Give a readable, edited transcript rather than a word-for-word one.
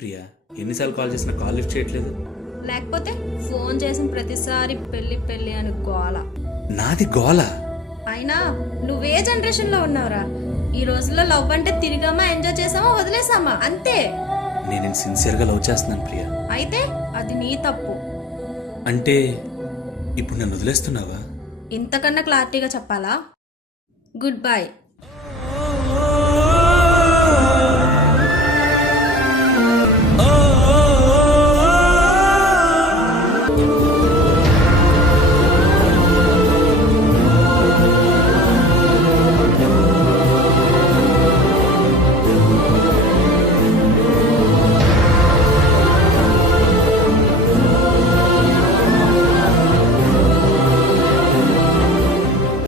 ప్రియా? ఎన్నిసార్లు కాల్ చేసినా call lift చేయట్లేదు. లేకపోతే ఫోన్ చేసిన ప్రతిసారి పెళ్లి పెళ్లి అని గోల. నాది గోల? అయినా నువ్వే జనరేషన్లో ఉన్నావురా. ఈ రోజుల్లో లవ్ అంటే తిరిగామా, ఎంజాయ్ చేసామా, వదిలేసామా, అంతే. నేను సిన్సియర్గా లవ్ చేస్తున్నాను ప్రియా. అయితే అది నీ తప్పు. అంటే ఇప్పుడు నన్ను వదిలేస్తున్నావా? ఇంతకన్నా క్లారిటీగా చెప్పాలా? Good bye.